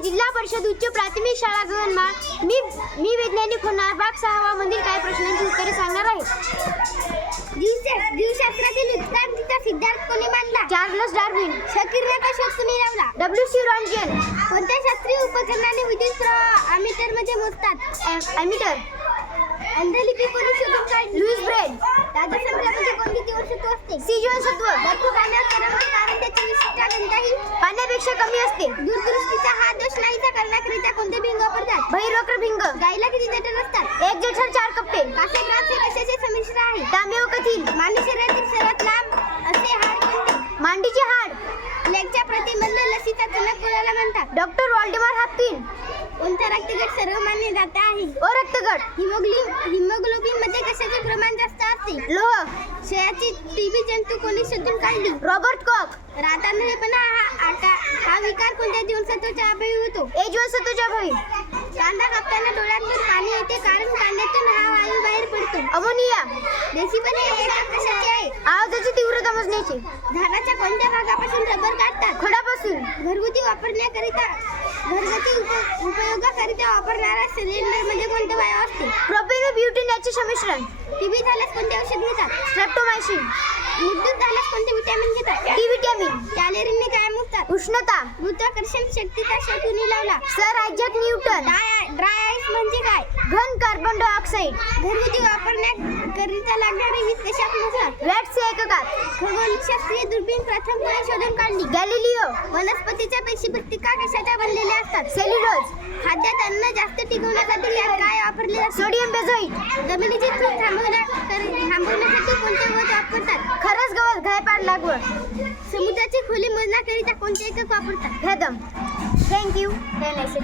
जिल्हा परिषद उच्च प्राथमिक शाळा गगनमाळ. मी मी वैज्ञानिक होणार. भाग सहावा मधील काही प्रश्नांची उत्तरे सांगणार आहे जीवशास्त्रातील उत्क्रांतीचा सिद्धांत कोणी मांडला? Charles Darwin. क्षकिरणाचा शोध कोणी लावला? डब्ल्यू सी रॉन्जन कोणत्या शास्त्रीय उपकरणाने विद्युत प्रवाह अमीटरमध्ये मोजतात? ॲमीटर अंधलिपी कोणी शोधून काढली लुईस ब्रेन राजसंद्रामध्ये कोणती जीवनसत्व असते? सी जीवनसत्व. बर्फ पाण्यात कारण त्याची विशिष्ट घनताही पाण्यापेक्षा कमी असते. दूरदृष्टीचा हा दोष नाहीचा करण्याकरिता कोणते भिंग वापरतात? बहिर्वक्र भिंग. गाईला किती जठर असतात एक जठर चार कप्पे. कासे ग्रास कशाचे संमिश्र आहे? तांबे व कथील. मानवी शरीरातील सर्वात लांब असे हाड कोणते? मांडीचे हाड. प्लेगच्या प्रतिबंध लसीचा जनक कोणाला म्हणतात? Doctor Waldemar Haffkine. कोणता रक्तगट सर्वमान्य जात आहे? ओ रक्तगट. हिमोग्लिन हिमोग्लोबिनमध्ये कशाचे प्रमाण जास्त असते? लोह. शयाची टीबी जंतू कोणी शोधून काढली? Robert cock. रातांधळेपणा हा आका हा विकार कोणत्या जीवनसत्वाच्या अभावी होतो? ए जीवनसत्वच्या भवी कांदा कापताना डोळ्यातून पाणी येते कारण कांद्यातून हा वायू बाहेर पडतो अमोनिया एकक कशाचे आहे? आवाजाची तीव्रता मोजण्याची. झाडाच्या कोणत्या भागापासून रबर काढतात? खडापासून. घरगुती वापरण्याकरिता घरगुती उप उपयोगाकरिता वापरणारा सिलेंडरमध्ये कोणते वायू असते प्रोपेन ब्युटेन याचे संमिश्रण. टीबी झाल्यास कोणते औषध घेतात? स्ट्रेप्टोमायसिन मृत्यू झाल्यास कोणते विटॅमिन घेतात? डी विटॅमिन कॅलरीने काय मोजतात उष्णता. गुरुत्वाकर्षण शक्तीचा शोध कुणी लावला. Sir Isaac Newton. Dry dry ice म्हणजे काय? घन कार्बन डायऑक्साईड घरगुती वापरण्याकरिता लागणारे कशात मोजतात वॅटचे एककात खगोलशास्त्रीय दुर्बीण प्रथम कोणी शोधून काढली. गॅलिलिओ. वनस्पतीच्या पेशी प्रतिका कशाच्या बनलेल्या असतात? सेल्युलोज खाद्यात अन्न जास्त टिकवण्यासाठी त्यात काय वापरले जाते? सोडियम बेझोइट जमिनीची धूप थांबवण्या थांबवण्यासाठी कोणते वत वापरतात? खरंच गवत घायपाड लागवड. समुद्राची खोली मोजण्याकरिता कोणते एकक वापरतात? फेदम थँक्यू हॅव नाईस